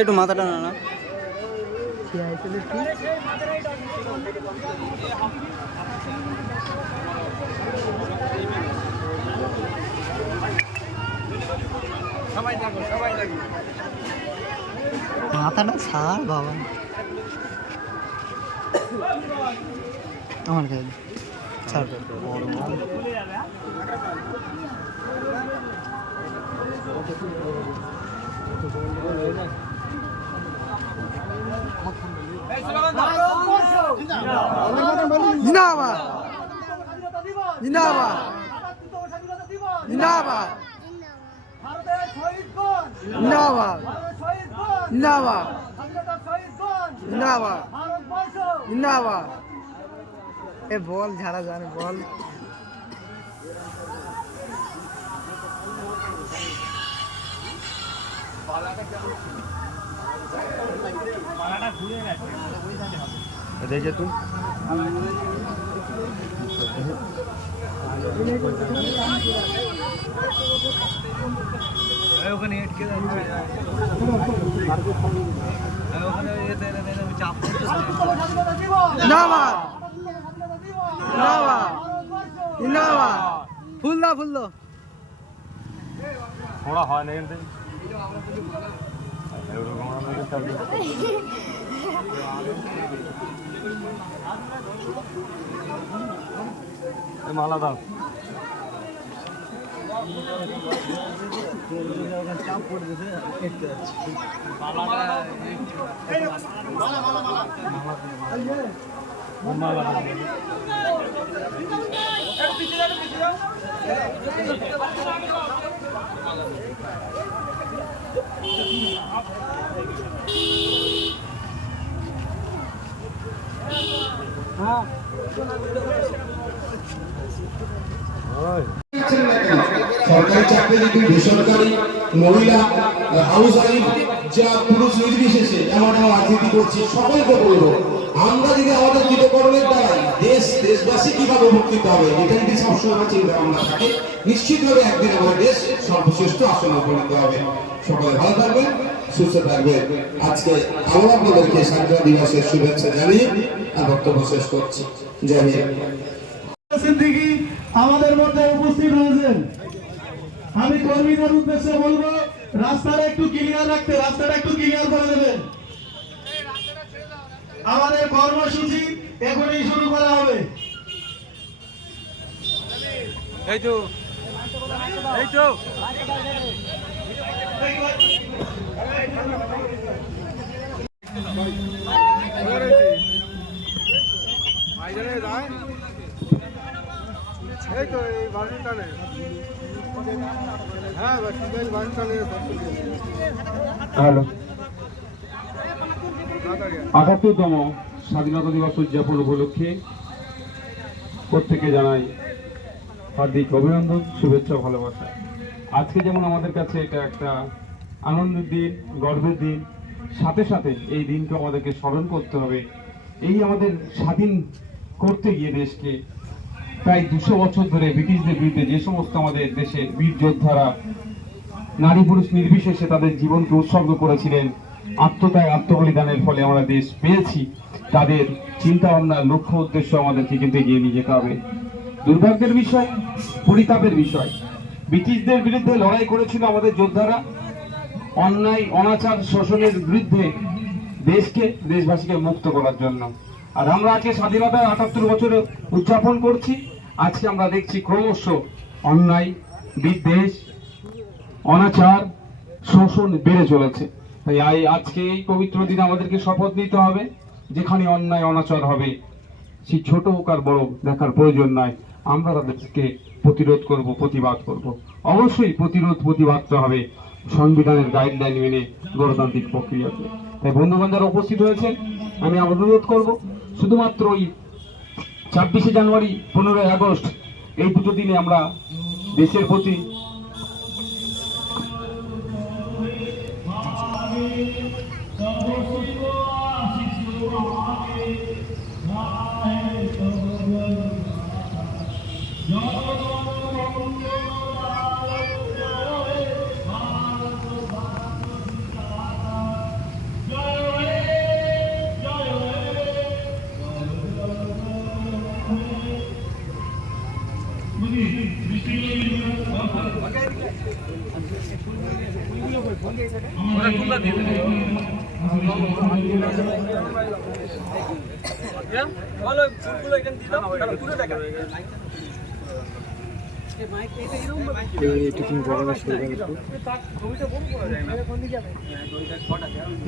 একটু মাথাটা না মাথাটা ছাড় বাবা আমার কাছে ছাড় জিন্দাবাদ জিন্দাবাদ জিন্দাবাদ জিন্দাবাদ জিন্দাবাদ জিন্দাবাদ জিন্দাবাদ এ বল ঝাড়া জানে বল দেখে তুই ওখানে ফুল দাও ফুল দাও थोड़ा হয় না কিন্তু মালা দাও চাপ পড়ে গেছে সরকারি চাকরিজীবী বেসরকারি মহিলা হাউস ওয়াইফ যা পুরুষ নির্বিশেষে এমন রাজনীতি করছি সকলকে বলবো আমরা যদি আমাদের কৃতকর্মের দ্বারা দেশবাসী কিভাবে উপকৃত হবে এটা যদি সবসময় চিন্তা ভাবনা থাকে নিশ্চিতভাবে একদিন আমাদের দেশ সর্বশ্রেষ্ঠ আসনে উপনীত হবে। সকলে ভালো থাকবেন সুস্থ থাকবেন। আজকে আমরা আপনাদেরকে স্বাধীনতা দিবসের শুভেচ্ছা জানিয়ে আর বক্তব্য শেষ করছি। জয় হিন্দ। সিদ্দিকী আমাদের মধ্যে উপস্থিত হয়েছেন। আমি কর্মীদের উদ্দেশ্যে বলবো রাস্তাটা একটু ক্লিয়ার রাখতে, রাস্তাটা একটু ক্লিয়ার করে দেবেন। আমাদের কর্মসূচি এখনই শুরু করা হবে। এই তো এই তো এই তো এই বাসিটানে হ্যাঁ বাসিটানে হ্যালো ৭৮তম স্বাধীনতা দিবস উদযাপন উপলক্ষে প্রত্যেকে জানাই হার্দিক অভিনন্দন, শুভেচ্ছা, ভালোবাসা। আজকে যেমন আমাদের কাছে এটা একটা আনন্দের দিন, গর্বের দিন, সাথে সাথে এই দিনকে আমাদেরকে স্মরণ করতে হবে। এই আমাদের স্বাধীন করতে গিয়ে দেশকে প্রায় ২০০ বছর ধরে ব্রিটিশদের বিরুদ্ধে যে সমস্ত আমাদের দেশের বীর যোদ্ধারা নারী পুরুষ নির্বিশেষে তাদের জীবনকে উৎসর্গ করেছিলেন, আত্মত্যাগ আত্মবলিদানের ফলে আমরা দেশ পেয়েছি, তাদের চিন্তা ভাবনার লক্ষ্য উদ্দেশ্য আমাদেরকে কিন্তু এগিয়ে নিয়ে যেতে হবে। দুর্ভাগ্যের বিষয়, পরিতাপের বিষয়, ব্রিটিশদের বিরুদ্ধে লড়াই করেছিল আমাদের যোদ্ধারা, অন্যায় অনাচার শোষণের বিরুদ্ধে দেশকে দেশবাসীকে মুক্ত করার জন্য। আর আমরা আজকে স্বাধীনতার ৭৮ বছরে উদযাপন করছি। আজকে আমরা দেখছি ক্রমশ অন্যায়, বিদ্বেষ, অনাচার, শোষণ বেড়ে চলেছে। তাই আজকে এই পবিত্র দিনে আমাদেরকে শপথ নিতে হবে, যেখানে অন্যায় অনাচার হবে সে ছোট হোক আর বড় দেখার প্রয়োজন নাই, আমরা তাদেরকে প্রতিরোধ করব, প্রতিবাদ করব। অবশ্যই প্রতিবাদটা হবে সংবিধানের গাইডলাইন মেনে, গণতান্ত্রিক প্রক্রিয়াতে। তাই বন্ধুগণ যারা উপস্থিত হয়েছেন, আমি অনুরোধ করব শুধুমাত্র ওই ২৬শে জানুয়ারি ১৫ই আগস্ট এই দুটো দিনে আমরা দেশের প্রতি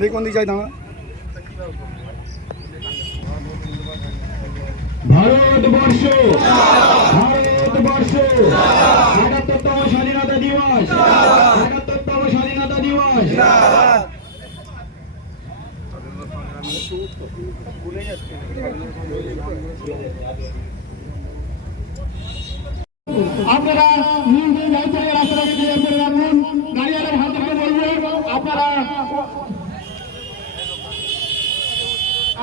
দেখুন দিকে যাই দাঁড়া ভারতবর্ষ ভারতবর্ষ ৭১তম স্বাধীনতা দিবস ৭১তম স্বাধীনতা দিবস। আপনারা নিজ দায়িত্বে রাস্তাটাকে ক্লিয়ার করে রাখুন। গাড়িওয়ালার হাত ধরে বলবো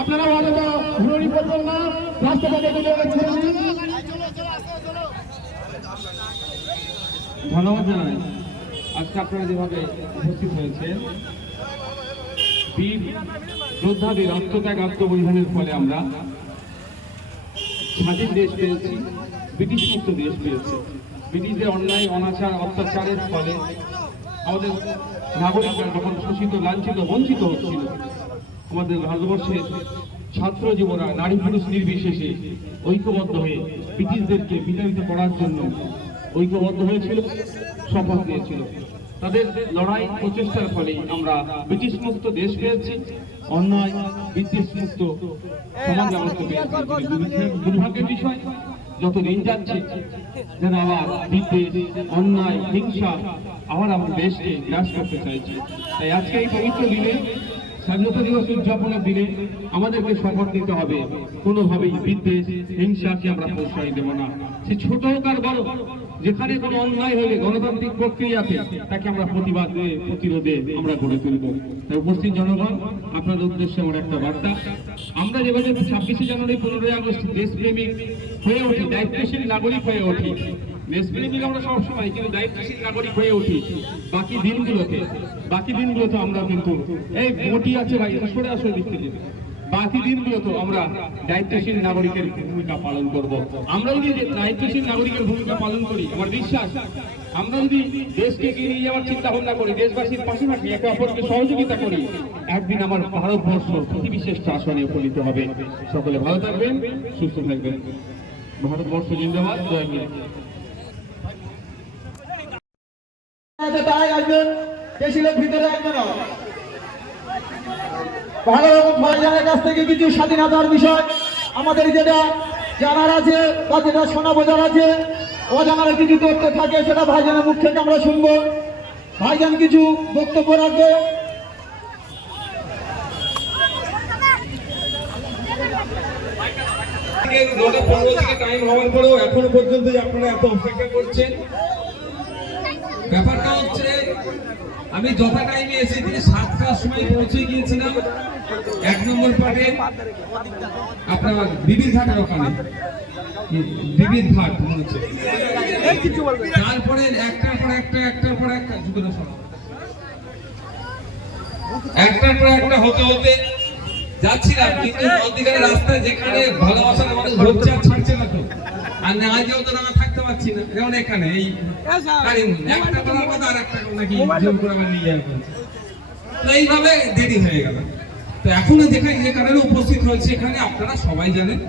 আপনারা অন্তত ঘুরি করবেন না, রাস্তাটাকে ক্লিয়ার করে দিন। ধন্যবাদ জানাই আজকে আপনারা যেভাবে উপস্থিত হয়েছেন। বীর যোদ্ধাদের আত্মত্যাগ আত্মবলিদানের ফলে আমরা স্বাধীন দেশ পেয়েছি, ব্রিটিশ মুক্ত দেশ পেয়েছি। ব্রিটিশদের অন্যায় অনাচার অত্যাচারের ফলে আমাদের নাগরিকরা যখন শোষিত লাঞ্ছিত বঞ্চিত হচ্ছিল, আমাদের ভারতবর্ষের ছাত্র যুবরা নারী পুরুষ নির্বিশেষে ঐক্যবদ্ধ হয়ে ব্রিটিশদেরকে বিতাড়িত করার জন্য ঐক্যবদ্ধ হয়েছিল, শপথ নিয়েছিল। তাদের লড়াই প্রচেষ্টার ফলেই আমরা ব্রিটিশ মুক্ত দেশ পেয়েছি, অন্যায় বিদ্বেষ মুক্ত সমাজ ব্যবস্থা পেয়েছি। দুর্ভাগ্যের বিষয় যত দিন যাচ্ছে যেন আবার বিদ্বেষ অন্যায় হিংসা আবার আমাদের দেশকে গ্রাস করতে চাইছে। তাই আজকে এই পবিত্র দিনে স্বাধীনতা দিবস উদযাপনের দিনে আমাদেরকে শপথ নিতে হবে কোনোভাবেই বিদ্বেষ হিংসাকে আমরা প্রশ্রয় দেব না। সে ছোট হোক আর বড়, যেখানে কোনো অন্যায় হলে গণতান্ত্রিক প্রক্রিয়াতে তাকে আমরা প্রতিবাদে প্রতিরোধে আমরা গড়ে তুলব। তাই উপস্থিত জনগণ, আপনাদের উদ্দেশ্যে আমার একটা বার্তা, আমরা যেভাবে 26শে জানুয়ারি 15ই আগস্ট দেশপ্রেমিক হয়ে উঠি, দায়িত্বশীল নাগরিক হয়ে উঠি, দেশপ্রেমিক আমরা সবসময়, কিন্তু দায়িত্বশীল নাগরিক হয়ে উঠি বাকি দিনগুলোতে আমরা কিন্তু এই মোটি আছে ভাই, এটা সরে আসলে লিখতে দিন, বাকি দিনগুলোতে আমরা দায়িত্বশীল নাগরিকের ভূমিকা পালন করব। আমরা যদি দায়িত্বশীল নাগরিকের ভূমিকা পালন করি, আমার বিশ্বাস আমরা যদি দেশকে এগিয়ে নিয়ে যাওয়ার চিন্তা ভাবনা করি, দেশবাসীর পাশে থাকি, একে অপরকে সহযোগিতা করি, একদিন আমার ভারতবর্ষ পৃথিবীর শ্রেষ্ঠ আসনে উপনীত হবে। সকলে ভালো থাকবেন, সুস্থ থাকবেন। ভারতবর্ষ জিন্দাবাদ, জয় হিন্দ। তাই আসবেন, বেশি লোক ভিতরে আসবে না। ভালো ভাইজানের কাছ থেকে কিছু স্বাধীনতার বিষয় আমাদের যেটা জানার আছে বা যেটা শোনা বোঝার আছে, অজানার কিছু তথ্য থাকে, সেটা ভাইজানের মুখ থেকে আমরা শুনবো। ভাইজান কিছু বক্তব্য রাখবে। টাইম হওয়ার পরেও এখনো পর্যন্ত আপনারা এত অপেক্ষা করছেন, ব্যাপারটা হচ্ছে আমি যথা টাইমে এসেছি 7টার সময় পৌঁছে গিয়েছিলাম 1 নম্বর পার্টে আপনার বিবির ঘাটের ওখানে, বিবির ঘাট মনে হচ্ছে। তারপরে একটার পর একটা একটার পর একটা হতে হতে যাচ্ছিলাম, কিন্তু মধ্যিখানে রাস্তায় যেখানে ভালোবাসার মানুষ ধরছে আর ছাড়ছে না তো, আর না যেও তো আমরা থাকতে পারছি না। যেমন এখানে এই একটা করার কথা আর একটা নাকি জোর করে আমার নিয়ে যাবে, তো এইভাবে দেরি হয়ে গেল। তো এখনো যে কারণে উপস্থিত হয়েছে এখানে, আপনারা সবাই জানেন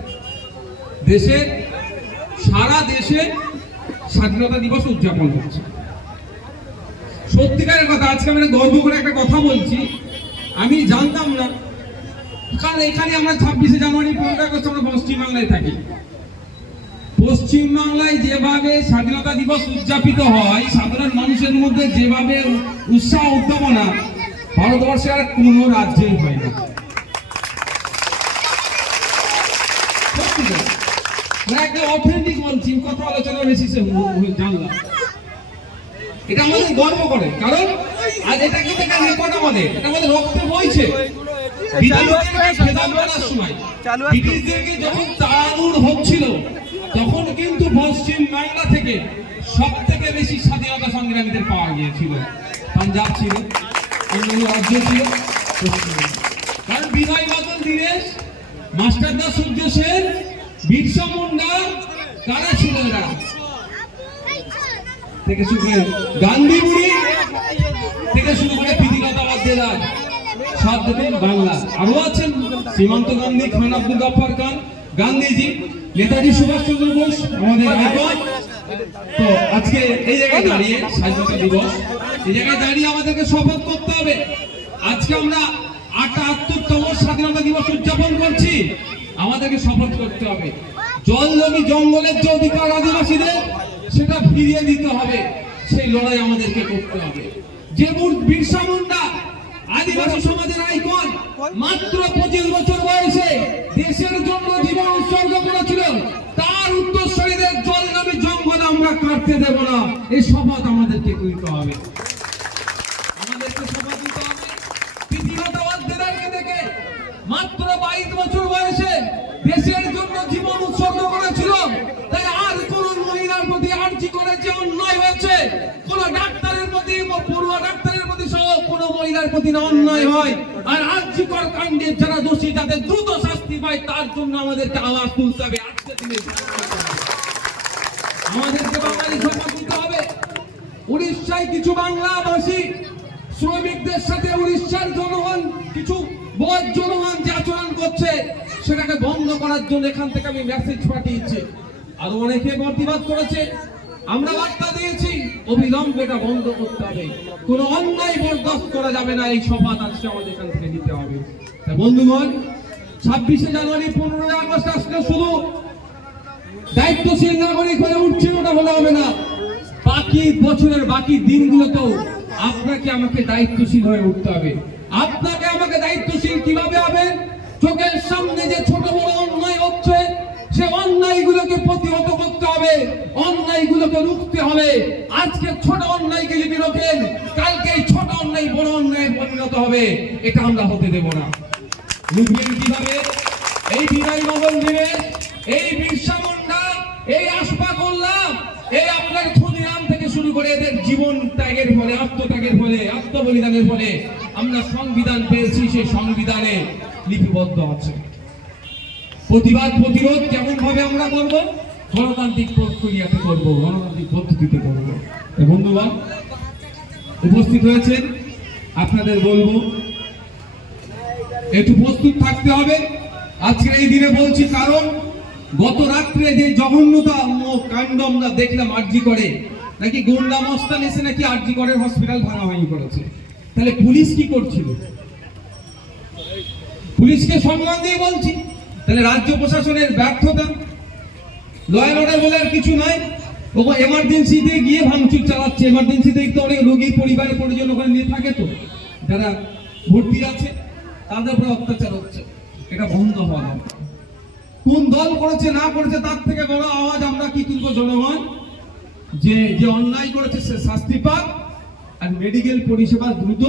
সারা দেশে স্বাধীনতা দিবস উদযাপন হচ্ছে। সত্যিকারের কথা, আজকে আমি গর্ব করে একটা কথা বলছি, আমি জানতাম না, কারণ এখানে আমরা 26শে জানুয়ারি 15 আগস্ট আমরা পশ্চিমবাংলায় থাকি। পশ্চিমবাংলায় যেভাবে স্বাধীনতা দিবস উদযাপিত হয়, সাধারণ মানুষের মধ্যে যেভাবে উৎসাহ উদ্দীপনা, ভারতবর্ষের আর কোনো রাজ্যেই হয় না। একটা অথেন্টিক বলছি, কথা আলোচনা বেশি জানলাম, এটা আমাদের গর্ব করে, কারণ আজ এটা কিন্তু একটা রেকর্ড আমাদের, এটা আমাদের রক্তে বইছে। ব্রিটিশদেরকে যখন তাড়ানোর হচ্ছিল, তখন কিন্তু পশ্চিম বাংলা থেকে সব থেকে বেশি স্বাধীনতা সংগ্রামীদের পাওয়া গিয়েছিল। পাঞ্জাব ছিল, অন্যান্য রাজ্য ছিল, কারণ বিনয় বাদল দীনেশ, মাস্টারদা সূর্য সেন, বিরসা মুন্ডা, কারা ছিল এরা থেকে শুরু করে গান্ধী বুড়ি থেকে শুরু করে জেলার 7 দিন বাংলা। আরো আছেন সীমান্ত গান্ধী, খান আব্দুল গফফার খান, গান্ধীজি, নেতাজি সুভাষচন্দ্র বোস, আমাদের আইকন। তো আজকে এই জায়গায় দাঁড়িয়ে স্বাধীনতা দিবস, এই জায়গায় দাঁড়িয়ে আমাদেরকে শপথ করতে হবে। আজকে আমরা ৭৮তম স্বাধীনতা দিবস উদযাপন করছি, আমাদেরকে শপথ করতে হবে জল জমি জঙ্গলের যে অধিকার আদিবাসীদের সেটা ফিরিয়ে দিতে হবে। সেই লড়াই আমাদেরকে করতে হবে। যে বিরসা মুন্ডা আদিবাসী সমাজের আইকন, মাত্র 25 বছর বয়সে দেশের জন্য জীবন উৎসর্গ করেছিল, তার উত্তরসূরিদের জল জমি জঙ্গল আমরা কাটতে দেব না। এই শপথ আমাদেরকে করতে হবে। আমাদেরকে শপথ নিতে হবে পৃথিবীবাদীদেরকে দেখে মাত্র 22 বছর বয়সে দেশের জন্য জীবন উৎসর্গ করেছিল। তাই আর কোন মহিলার প্রতি আর্জি করে যে অন্যায় হয়েছে, কোন ডাক্তারের প্রতি, পড়ুয়া ডাক্তারের প্রতি সহ কোন মহিলার প্রতি না অন্যায় হয়, আর আর্জিকর কাণ্ডের যারা দোষী তাদের দ্রুত শাস্তি পায়, তার জন্য আমাদেরকে আওয়াজ তুলতে হবে। আজকে দিনে আমাদেরকে বাঙালি শপথ নিতে হবে। উড়িষ্যায় কিছু বাংলাভাষী শ্রমিকদের সাথে উড়িষ্যার জনগণ, কিছু বদ জনগণ যে আচরণ করছে সেটাকে বন্ধ করার জন্য এখান থেকে আমি মেসেজ পাঠিয়েছি। আর অনেকে প্রতিবাদ করেছে, আমরা বার্তা দিয়েছি অবিলম্বে এটা বন্ধ করতে হবে। কোনো অন্যায় বরদাস্ত করা যাবে না। এই শপথ আজকে আমাদের এখান থেকে নিতে হবে। বন্ধুগণ, 26শে জানুয়ারি 15ই আগস্ট আসলে শুধু দায়িত্বশীল নাগরিক হয়ে উঠছে ওটা বলা হবে না, বাকি বছরের বাকি দিনগুলোতেও আপনাকে আমাকে দায়িত্বশীল হয়ে উঠতে হবে। আপনাকে আমাকে দায়িত্বশীল কিভাবে হবে? চোখের সামনে যে ছোট বড় অন্যায় হচ্ছে সে অন্যায়গুলোকে প্রতিহত করতে হবে, অন্যায়গুলোকে রুখতে হবে। আজকে ছোট অন্যায়কে যদি রোখেন, কালকে ছোট অন্যায় বড় অন্যায় পরিণত হবে। এটা আমরা হতে দেব না। রুখবেন কিভাবে? এই বিনয় মহল দিনে, এই বিরসা মুন্ডা, এই আশফাক উল্লাহ, এই আপনার ক্ষুদিরাম থেকে শুরু করে এদের জীবন ত্যাগের ফলে, আত্মত্যাগের ফলে, আত্মবলিদানের ফলে আমরা সংবিধান পেয়েছি। সেই সংবিধানে লিপিবদ্ধ আছে প্রতিবাদ প্রতিরোধ কেমন ভাবে আমরা করব, গণতান্ত্রিক প্রক্রিয়াতে করব, গণতান্ত্রিক পদ্ধতিতে করব। বন্ধুগণ উপস্থিত হয়েছেন, আপনাদের বলবো একটু প্রস্তুত থাকতে হবে। আজকের এই দিনে বলছি কারণ গত রাত্রে যে জঘন্যতা কাণ্ড আমরা দেখলাম আরজি করে, নাকি গোন্ডা মস্তান এসে নাকি আরজি করে হসপিটাল ভাঙাভাঙি করেছে। তাহলে পুলিশ কি করছিল? পুলিশকে সম্মান দিয়ে বলছি, তাহলে রাজ্য প্রশাসনের ব্যর্থতা। ল অ্যান্ড অর্ডার বলে আর কিছু নয়, ও এমার্জেন্সিতে গিয়ে ভাঙচুর চালাচ্ছে। এমার্জেন্সিতে তো অনেক রোগীর পরিবারের পরিজন ওখানে নিয়ে থাকে, তো যারা ভর্তি আছে তাদের উপরে অত্যাচার হচ্ছে। এটা বন্ধ হওয়া দরকার। কোন দল করেছে না করেছে তার থেকে বড় আওয়াজ আমরা কি তুলবো? জনগণ যে যে অন্যায় করেছে সে শাস্তি পাক, আর মেডিকেল পরিষেবা দ্রুত।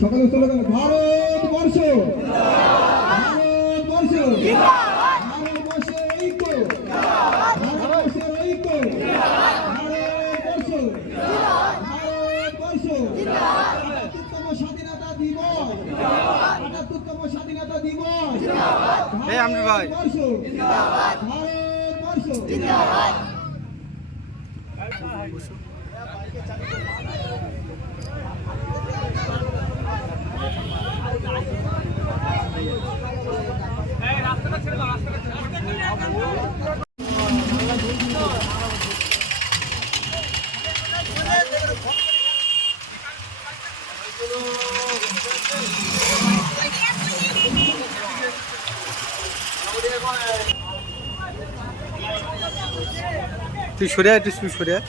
সকালে স্লোগান, ভারতবর্ষ, ভারতবর্ষ, ভারতবর্ষের ঐক্য, ভারতবর্ষের ঐক্য, ভারতবর্ষ, ভারতবর্ষ। ৭৮তম স্বাধীনতা দিবস, ৭৮তম স্বাধীনতা দিবস। ভারতবর্ষ, ভারতবর্ষ। তুই সরে আয়, তুই সরে আয়।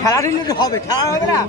খেলা দিলে হবে, খেলা হবে না।